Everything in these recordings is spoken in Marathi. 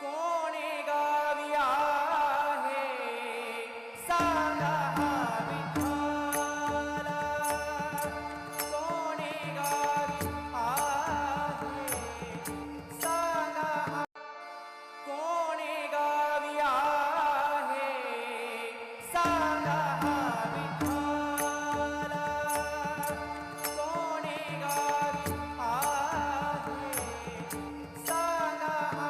कोणे गावी आहे सांगा हा विठ्ठला. कोणे गावी आहे सांगा हा. कोणे गावी आहे सांगा हा विठ्ठला. कोणे गावी आहे सांगा हा.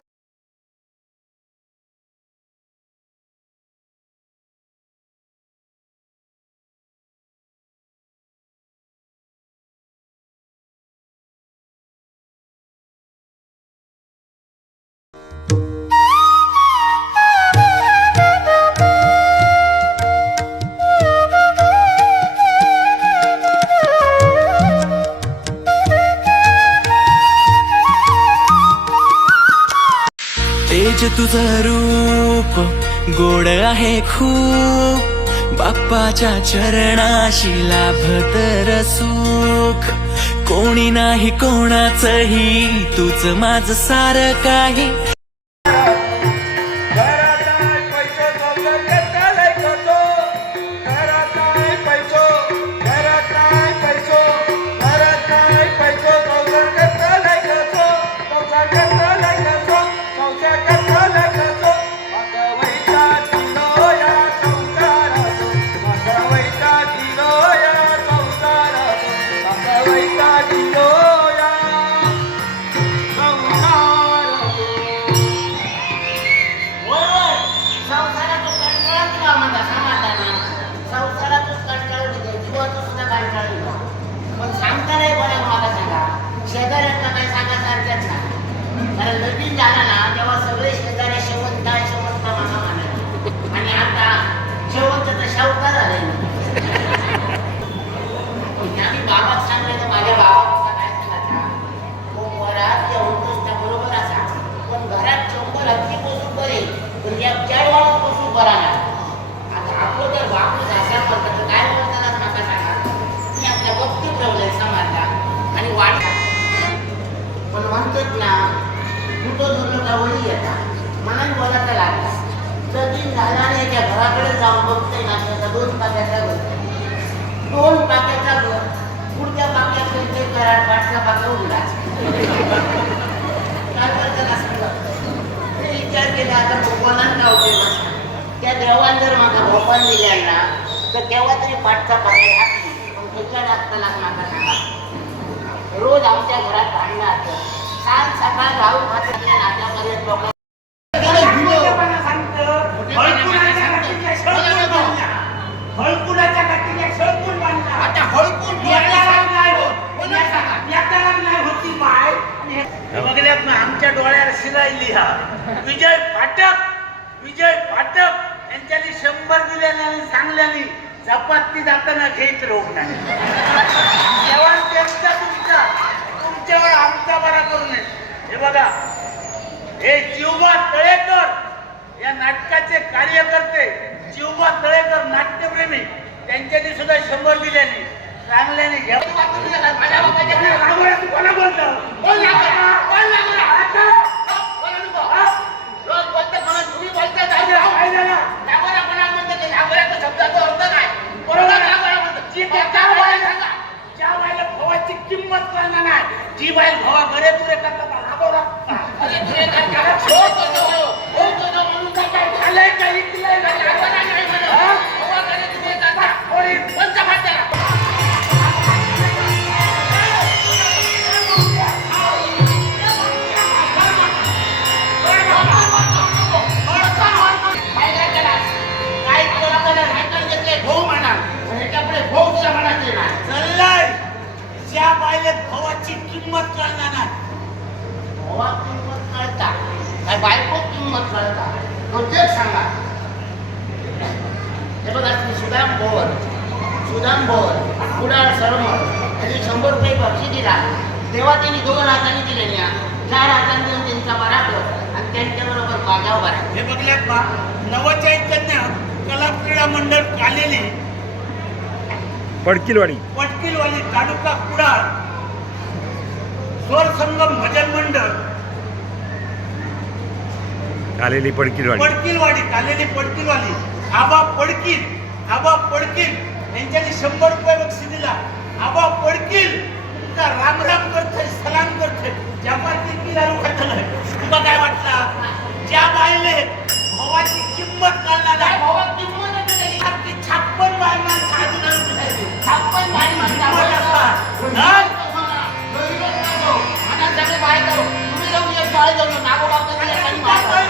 तेज तुझं रूप गोड आहे खूप, बाप्पाच्या चरणाशी लाभतर सुख. कोणी नाही कोणाचंही, तुझ माझ सार काही. शेजाऱ्यांना काही सांगायसारख्याच नाही, कारण नवीन झाला ना तेव्हा सगळे शेजारी शेवंत मामा म्हणाले, आणि आता शेवंत तर शावता झाले. आम्ही बाबाच सांगले तर माझ्या बाबाचा काय सांगायचा, तो वरात येऊनच त्या बरोबर असा, पण घरात 100 हत्ती पोसू बरे, पण या 4 वाळा पोसू बरा नाही. आता आपलं जर बापूच असा म्हणतात तर काय बोलताना नका सांगा, मी आपल्या गप्ती ठेवलंय समाजला आणि वाढ. पण म्हणतात ना, कुठं दोन गावळी येतात मनात बोलायला लागला. कधी झाला नाही त्या घराकडे जाऊन बघते ना, त्याचा 2 पाक्याचा घर, 2 पाक्याचा घर, पुढच्या पाक्यात ते कराड, पाठच्या पाक्या उघडा. काय करतात असं ते विचार केला, आता भोपानात गाव केला. त्या देवान जर माझा भोपान दिल्या ना, तर केव्हा तरी पाठचा पाक्या घातली, पण त्याच्या जास्त लागणार सांगा. रोज आमच्या घरात भांडणं असतं, सांग सकाळ राहू खात्यातल्या नात्यापर्यंत लोक आमच्या डोळ्यावर शिरायली. हा विजय पाठक यांच्यानी 100 दिल्याने सांगल्याने चपाती जाताना घेत रोग नाही. तुमच्यावर आमचा बरा करू नये. हे बघा, हे जीवबा तळेकर या नाटकाचे कार्यकर्ते, जीवबा तळेकर नाट्यप्रेमी, त्यांच्यानी सुद्धा 100 दिल्याने चांगल्याने घ्या. कोणा बोलतो तुम्ही बोलता शब्दाचा अर्थ नाही. ज्या बायला भावाची किंमत करणार नाही, जी बाई भावा घरे तुरे करतात झालंय का इकलंय कोणत्या भाषेला ज्या बायलेत भावाची किंमत कळणार नाही. भावा किंमत कळता काय बायको किंमत कळता, तो तेच सांगा. हे बघा, सुदाम भोर कुडाळ सरमळ त्यांनी 100 रुपये बक्षी दिला. तेव्हा त्यांनी 2 हातांनी दिले, 4 हातांनी देऊन त्यांचा बरा कर आणि त्यांच्याबरोबर माझ्यावर बरा. हे बघल्यात बा, नवचैतन्य कला क्रीडा मंडळ कालेली पडकिलवाडी तालुका कुडाळ, स्वर संगम भजन मंडळ कालेली पडकीलवाडी कालेली पडकीलवाली आबा पडकील यांच्यानी 100 रुपये बक्षीस दिला. आबा पडकील तुमका राम राम करतोय, सलाम करतोय. जपाती किरारू खातलं तुका काय वाटला? ज्या बाईले भावाची किंमत कळणार काय भावा किंमत नाही त्याची. ती 56 बाई माणसं अजून छप्पन बाई म्हणतात. आता सगळे बाहेर जाऊ. तुम्ही जाऊन ये शाळेत जाऊन नागोबा करून या खाली मारा.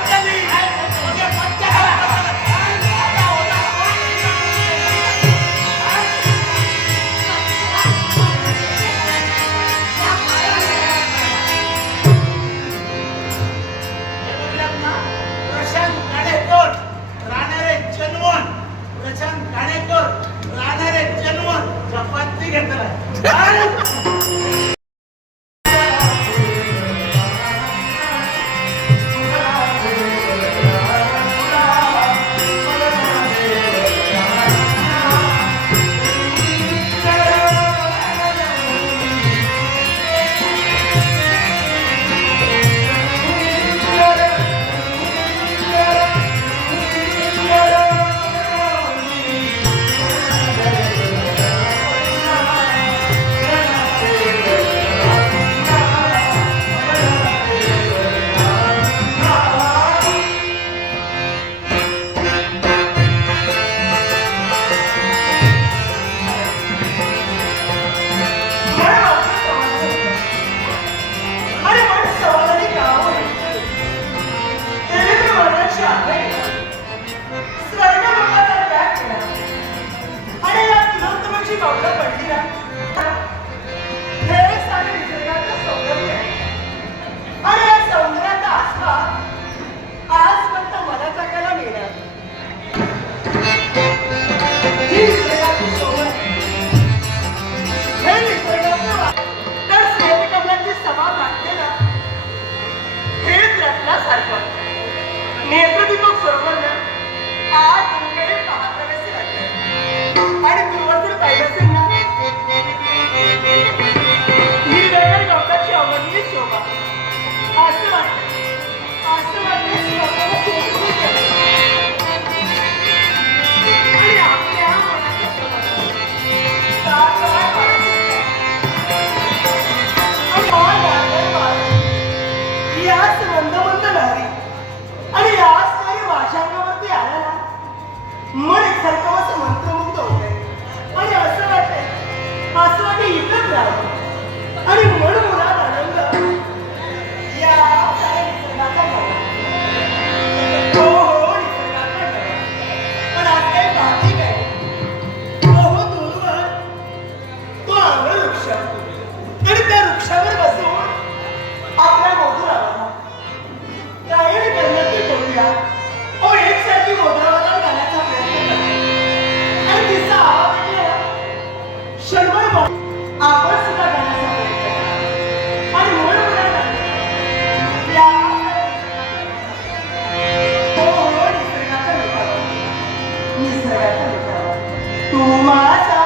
नेत्रदीपक सरोवर आज तुमकडे पाहतानाच राहते आणि तुला जर काही असेल ना ही वेगळ्या गवताची अवघी शोभा असं वाटतं स्वतःला सोडून गेलं. आणि आपल्या मनाच्या शोभाला काय करायचं? ही आज मंद लहरी आणि आज काही माझ्या अंगावरती आला ना मन एकसारखं असं मंत्रमुग्ध होतंय आणि असं वाटतंय इथंच राहावं आणि मन मुलात आनंद या निसर्गाचा गळा. हो निसर्गाचा गळा. पण आज काही बाकी काय दूरवर तो आंबळ वृक्ष आणि त्या वृक्षावर बसून आपल्या मधुर आवाजात गायन करण्याची करूया. एकसारखी मोगरावाला गाण्याचा प्रयत्न करा आणि तिचा आवाज ऐकला क्षणभर आपण सुद्धा गाण्याचा प्रयत्न करा आणि मन म्हणाला या निसर्गाचा लुटावा तू माझा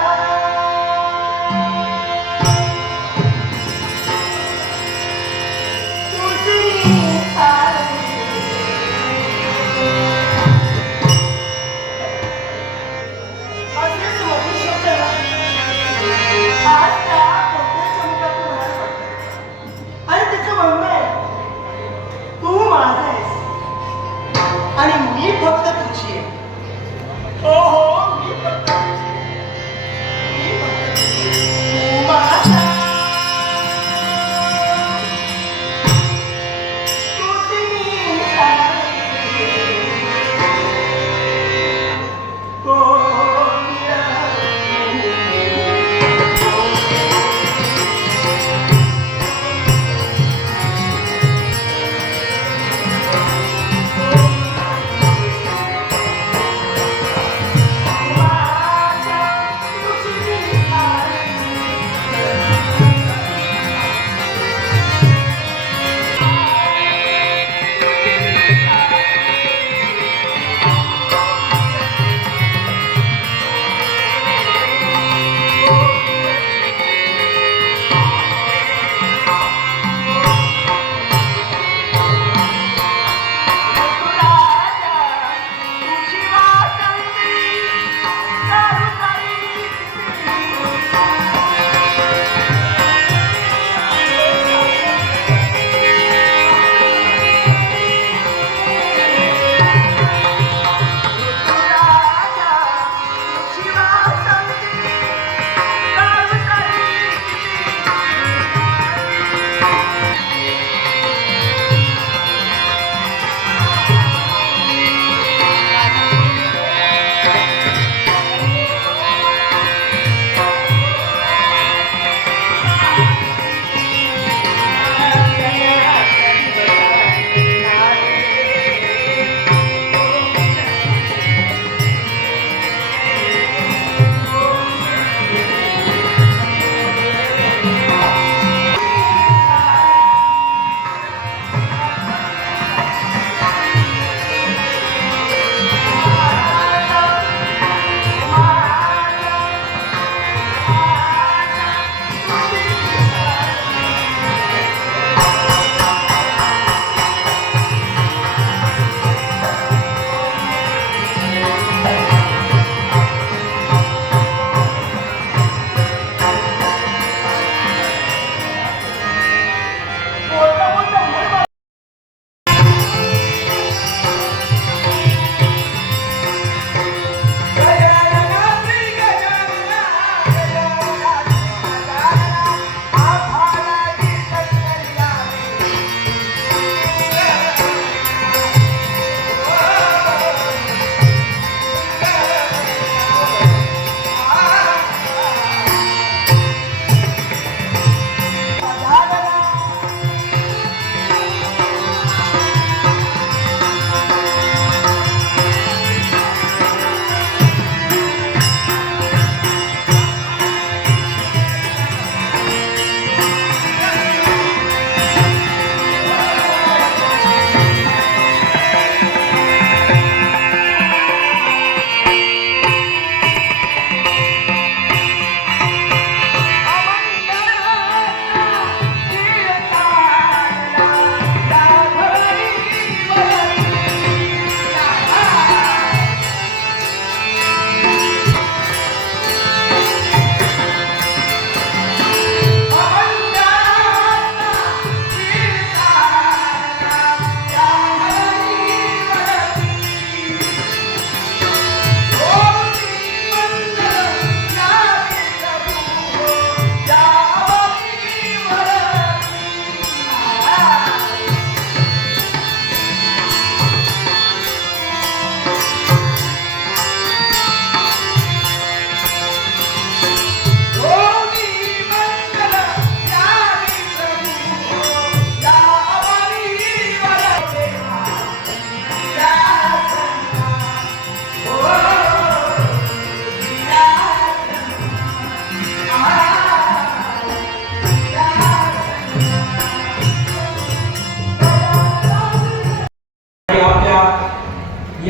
आणि मी फक्त तुझी आहे. मी फक्त तू माझा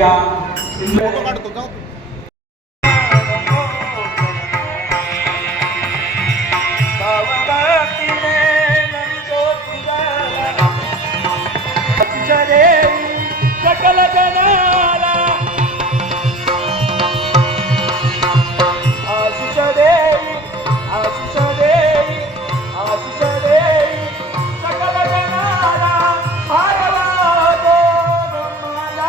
या सकल जनाला आशिष देई आशिष देई आशिष देई सकल जनाला भागवतो ब्रह्माला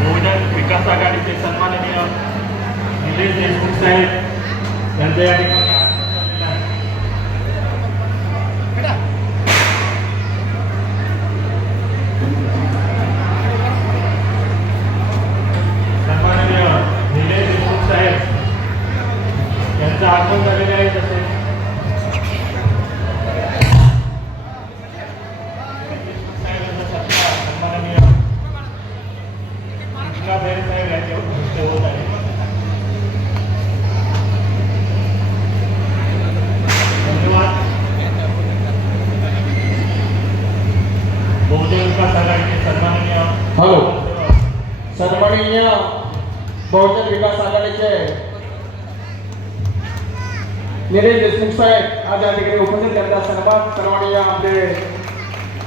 बहुजन विकास आघाडीचे सन्माननीय निलेश देशमुख साहेब यांच्या या ठिकाणी सन्माननीय निलेश देशमुख साहेब यांचं आगमन झालेले आहे. तसेच सन्माननीय साहेब यांचे हस्ते होत आहे. धन्यवाद. बहुजन विकास आघाडीचे सन्माननीय सन्माननीय बहुजन विकास आघाडीचे निलेश देशमुख साहेब आज या ठिकाणी उपस्थित करतात. सन्माननीय आपले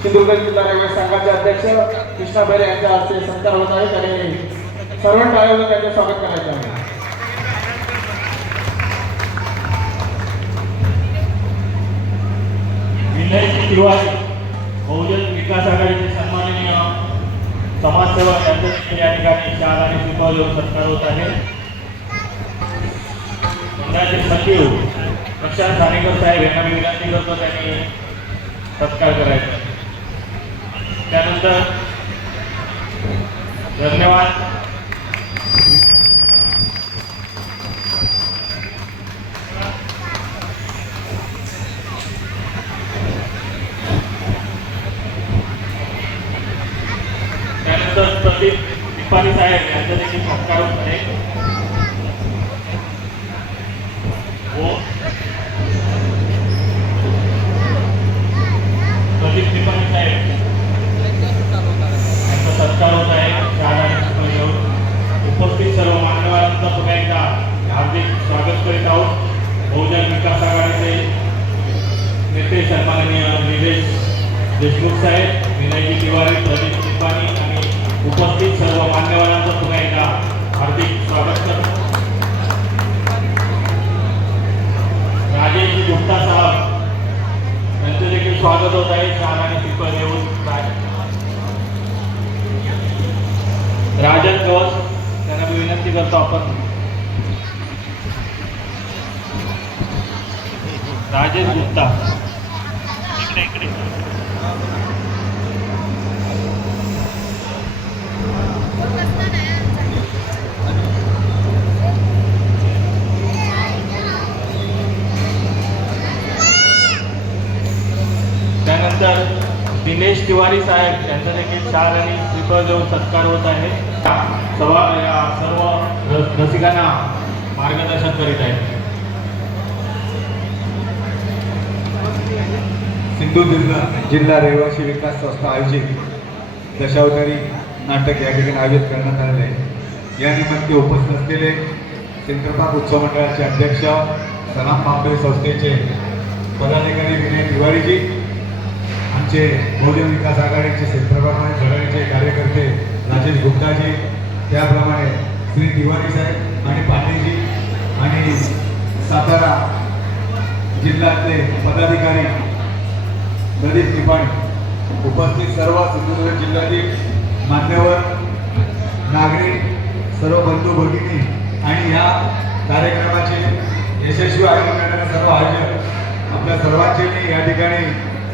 सिंधुदुर्ग जिल्हा रहिवासी संघाचे अध्यक्ष कृष्णा बेरे यांच्या हस्ते सत्कार होत आहे आणि सर्वांना आयोजन त्यांचे स्वागत करायचे आहे. विनय तिवारी बहुजन विकास आघाडीचे सन्माननीय समाजसेवक यांचे या ठिकाणी शाल आणि शिपाव देऊन सत्कार होत आहे. मंडळाचे सचिव प्रशांत सानेकर साहेब यांना मी विनंती करतो त्यांनी सत्कार करायचा. त्यानंतर धन्यवाद त्यानंतर प्रदीप निपाणी साहेब यांचा देखील सत्कार होत आहे. प्रदीप निपाणी साहेब यांचा सत्कार होत आहे. उपस्थित सर्व मान्यवरांचा पुन्हा एकदा हार्दिक स्वागत करीत आहोत. बहुजन विकास आघाडीचे नेते सन्माननीय निलेश देशमुख साहेब, विनयजी तिवारी, प्रदीप निपाणी आणि उपस्थित सर्व मान्यवरांचं पुन्हा एकदा हार्दिक स्वागत करतो. राजेश गुप्ता साहेब यांचं देखील स्वागत होत आहे. शाल आणि शिल्प देऊन राजन कवच त्यांना मी विनंती करतो आपण राजेश गुप्ता इकडे त्यानंतर दिनेश तिवारी साहेब यांचा देखील शाल आणि श्रीफळ देऊन सत्कार होत आहे. या सर्व रसिकांना मार्गदर्शन करीत आहेत. सिंधुदुर्ग जिल्हा रहिवासी विकास संस्था आयोजित दशावतारी नाटक या ठिकाणी आयोजित करण्यात आलेले आहे. या निमित्त उपस्थित असलेले चित्रपाक उत्सव मंडळाचे अध्यक्ष, सलाम बांबे संस्थेचे पदाधिकारी विनय तिवारीजी, आमचे बहुजन विकास आघाडीचे चित्रपाक घराण्याचे कार्यकर्ते राजेश गुप्ताजी, त्याप्रमाणे श्री तिवारी साहेब आणि पाटीलजी आणि सातारा जिल्ह्यातले पदाधिकारी प्रदीप निपाणी, उपस्थित सर्व सिंधुदुर्ग जिल्ह्यातील मान्यवर, नागरिक, सर्व बंधू भगिनी आणि या कार्यक्रमाचे यशस्वी आयोजन करणारे सर्व आयोजक आपल्या सर्वांचे मी या ठिकाणी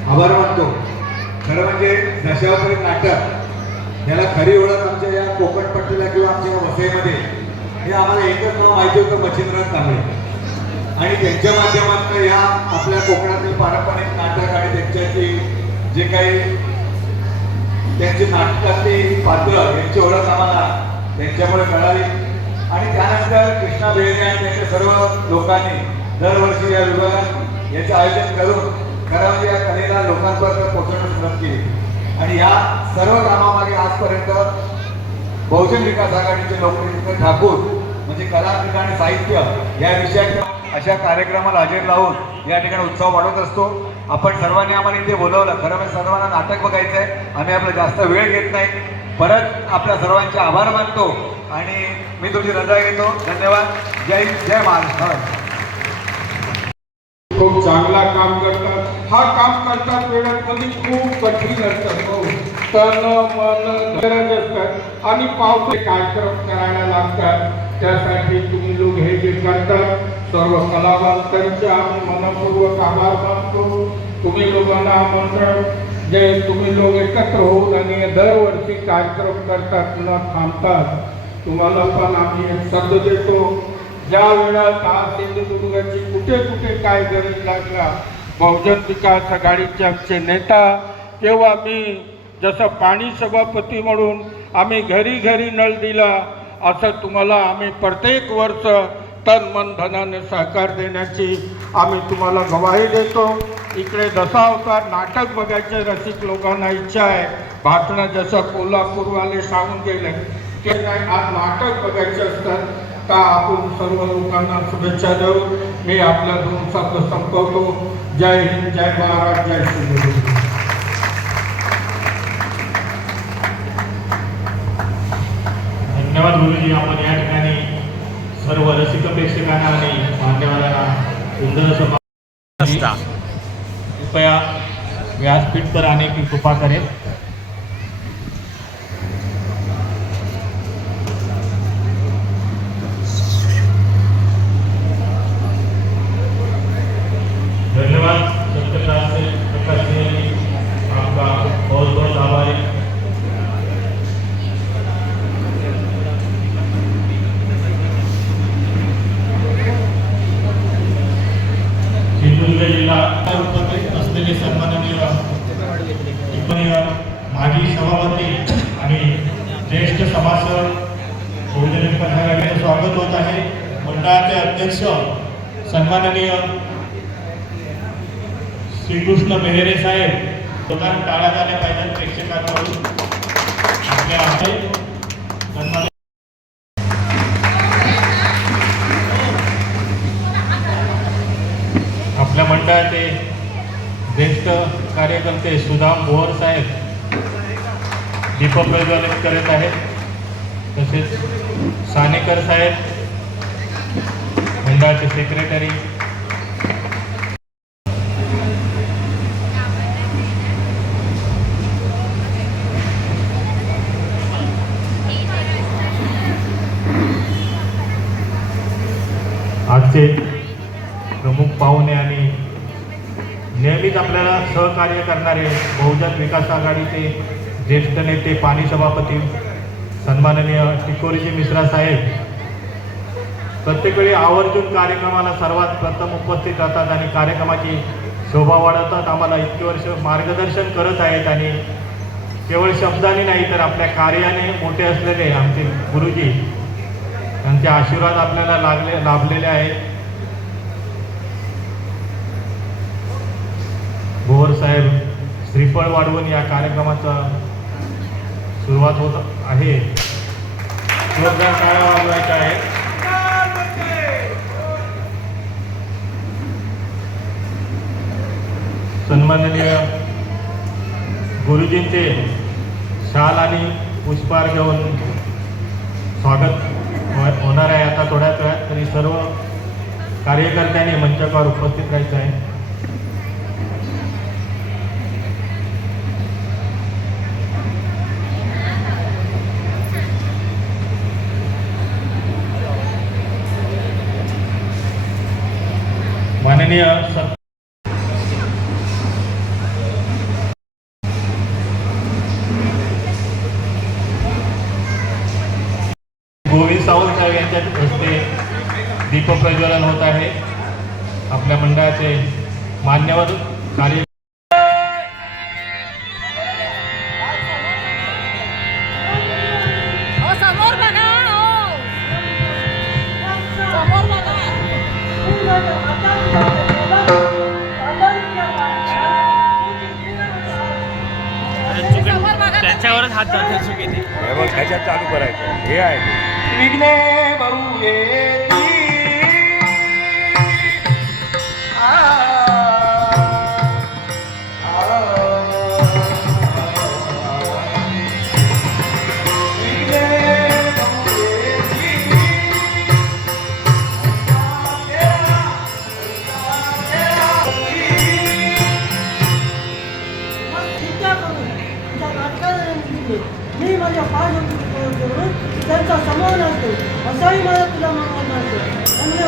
आभार मानतो. खरं म्हणजे दशावतारी नाटक याला खरी ओळख आमच्या या कोकणपट्टीला किंवा आमच्या वसईमध्ये हे आम्हाला एकच नाव माहिती होतं, मच्छिंद्रनाथ कांबळे, आणि त्यांच्या माध्यमातून या आपल्या कोकणातील पारंपरिक नाटक आणि त्यांच्याची जे काही त्यांची नाटकातली पात्र यांची ओळख आम्हाला त्यांच्यामुळे कळाली. आणि त्यानंतर कृष्णा बेरे आणि त्यांच्या सर्व लोकांनी दरवर्षी या विभागात याचं आयोजन करून खरं म्हणजे या कलेला लोकांपर्यंत पोहोचवण्यास मदत केली. आणि या सर्व कामामागे आजपर्यंत बहुजन विकास आघाडीचे लोकप्रतिनिधी ठाकूर म्हणजे कला आणि साहित्य या विषयाच्या अशा कार्यक्रमाला हजेरी लावून या ठिकाणी उत्सव वाढवत असतो. आपण सर्वांनी आम्हाला इथे बोलवलं. खरं म्हणजे सर्वांना नाटक बघायचं आहे. आम्ही आपला जास्त वेळ घेत नाही. परत आपल्या सर्वांचे आभार मानतो आणि मी तुमची रजा घेतो. धन्यवाद. जय जय महाराष्ट्र. खूप चांगला काम करतात. हा काम करतात वेळात कधी खूप कठीण असतात, तन मन गरज असतात आणि पावसाचे कार्यक्रम करायला लागतात. त्यासाठी तुम्ही लोक हे जे करतात सर्व कलावंतांचे आम्ही मनपूर्वक आभार मानतो. तुम्ही लोकांना आमंत्रण जे तुम्ही लोक एकत्र होऊन आणि दरवर्षी कार्यक्रम करतात न थांबतात, तुम्हाला पण आम्ही एक संध देतो. ज्या वेळात हा सिंधुदुर्गाची कुठे कुठे काय गरज लागला, बहुजन विकास आघाडीचे आमचे नेता तेव्हा मी जसं पाणी सभापती म्हणून आम्ही घरी घरी नळ दिला, असं तुम्हाला आम्ही प्रत्येक वर्ष तन मन धनाने सहकार देण्याची आम्ही तुम्हाला गवाही देतो. इकडे दशावतार नाटक बघायचे रसिक लोकांना इच्छा आहे. भाषणं जसं कोल्हापूरवाले सांगून गेले की नाही आज नाटक बघायचे असतात का आपण सर्व लोकांना शुभेच्छा देऊ. मी आपल्या 2 शब्द संपवतो. जय हिंद, जय महाराज, जय सिंधुदुर्ग. गुरुजी आपण या ठिकाणी सर्व रसिक प्रेक्षकांना आणि मान्यवरांना सुंदर असं कृपया व्यासपीठ पर आने की कृपा करें. धन्यवाद सत्यप्रकाश जी, आपका बहुत बहुत आभारी. सिंधुदुर्ग जिल्हा उपस्थित असलेले सन्माननीय माजी सभापती आणि ज्येष्ठ समाजसेवक बहुजन विकास आघाडीचे स्वागत होत आहे. मंडळाचे अध्यक्ष सन्माननीय श्रीकृष्ण मेहरे साहेब, प्रधान टाळा झाल्या पाहिजेत प्रेक्षकांकडून. आपल्या सन्मान आपल्या मंडळाचे ज्येष्ठ कार्यकर्ते सुदाम बोहर साहेब दीपक प्रज्वलित करत आहेत. तसेच सानेकर साहेब मंडळाचे सेक्रेटरी, आजचे प्रमुख पाहुणे आणि नेहमीच आपल्याला सहकार्य करणारे बहुजन विकास आघाडीचे ज्येष्ठ नेते पाणी सभापती सन्माननीय टिकोरीजी मिश्रा साहेब प्रत्येक वेळी आवर्जून कार्यक्रमाला सर्वात प्रथम उपस्थित राहतात आणि कार्यक्रमाची शोभा वाढवतात. आम्हाला इतके वर्ष मार्गदर्शन करत आहेत आणि केवळ शब्दाने नाही तर आपल्या कार्याने मोठे असलेले आमचे गुरुजी त्यांचे आशीर्वाद आपल्याला लाभलेले आहेत. बोहर साहेब श्रीफळ वाढवून या कार्यक्रमाचा सुरुवात होत आहे. जोरदार टाळ्या वाजवायच्या आहेत. सन्माननीय गुरुजींचे शाल आणि पुष्पहार घेऊन स्वागत होणार आहे आता थोड्याच वेळात. तरी सर्व कार्यकर्त्यांनी मंचावर उपस्थित राहायचं आहे. माननीय गोविंद सावंत साहेब यांच्या हस्ते दीपक प्रज्वलन होत आहे. आपल्या मंडळाचे मान्यवर कार्य समोर बघा, समोर बघा. त्याच्यावरच हात जाते चुकीने. ह्याच्यात चालू करायचं हे आहे. विघ्ने भरू येती मी माझ्या पाच करून त्यांचा समान असतो असाही मला तुला मागवणार अन्य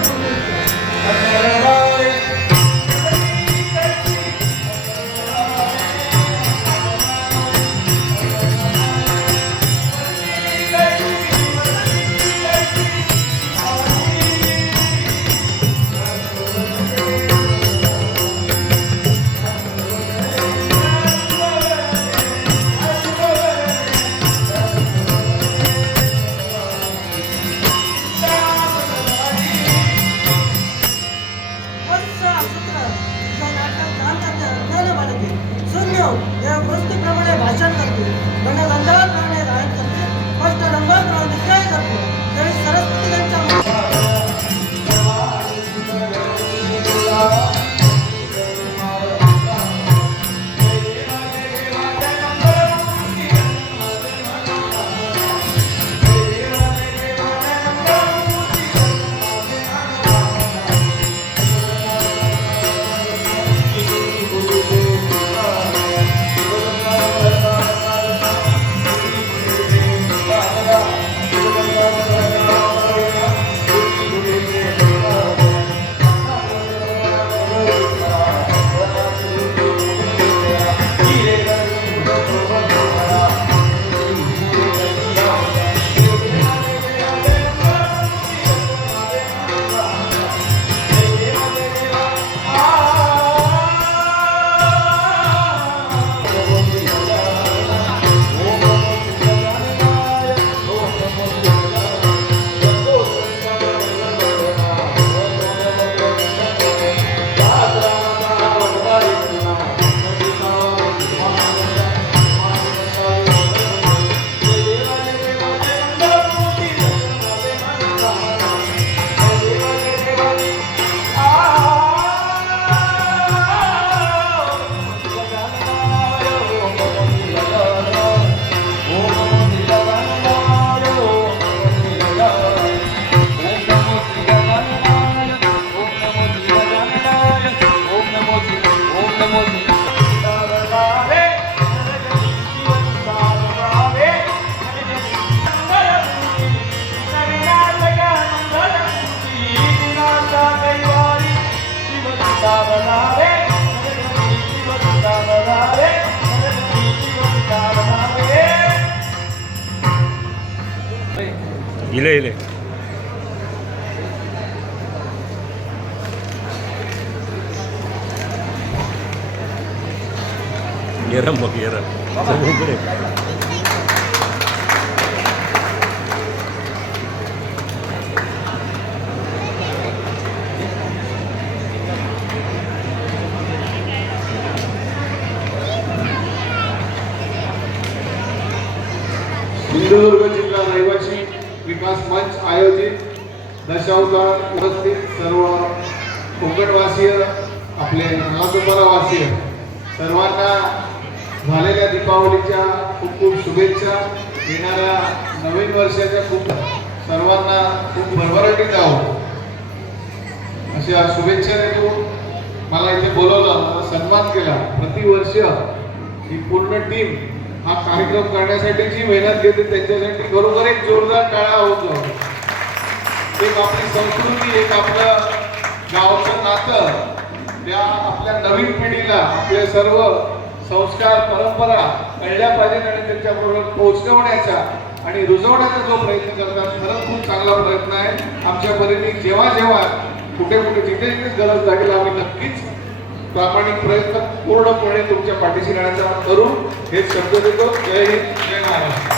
इले इले येरम बघ येरम सगळीकडे सिंधुदुर्ग जिल्हा रहिवासी विकास मंच आयोजित दशावतार उपस्थित सर्व कोकणवासीय आपले नागपूरवासीय सर्वांना झालेल्या दीपावलीच्या खूप खूप शुभेच्छा. येणाऱ्या नवीन वर्षाच्या खूप सर्वांना खूप भरभराटीत जावो अशा शुभेच्छा देतो. मला इथे बोलवलं, मला सन्मान केला. प्रतिवर्ष ही पूर्ण टीम हा कार्यक्रम करण्यासाठी जी मेहनत घेते त्यांच्यासाठी बरोबर एक जोरदार टाळा होतो. एक आपली संस्कृती, एक आपलं गावचं नातं, त्या आपल्या नवीन पिढीला आपले सर्व संस्कार परंपरा कळल्या पाहिजेत आणि त्यांच्याबरोबर पोहोचवण्याचा आणि रुजवण्याचा जो प्रयत्न करतात खरंच खूप चांगला प्रयत्न आहे. आमच्या परीने जेव्हा जेव्हा कुठे कुठे जिथे जिथे गरज लागेल आम्ही नक्कीच प्रामाणिक प्रयत्न पूर्णपणे तुमच्या पाठीशी राहण्याचा करू हेच शब्द देतो. जय हिंद, जय महाराष्ट्र.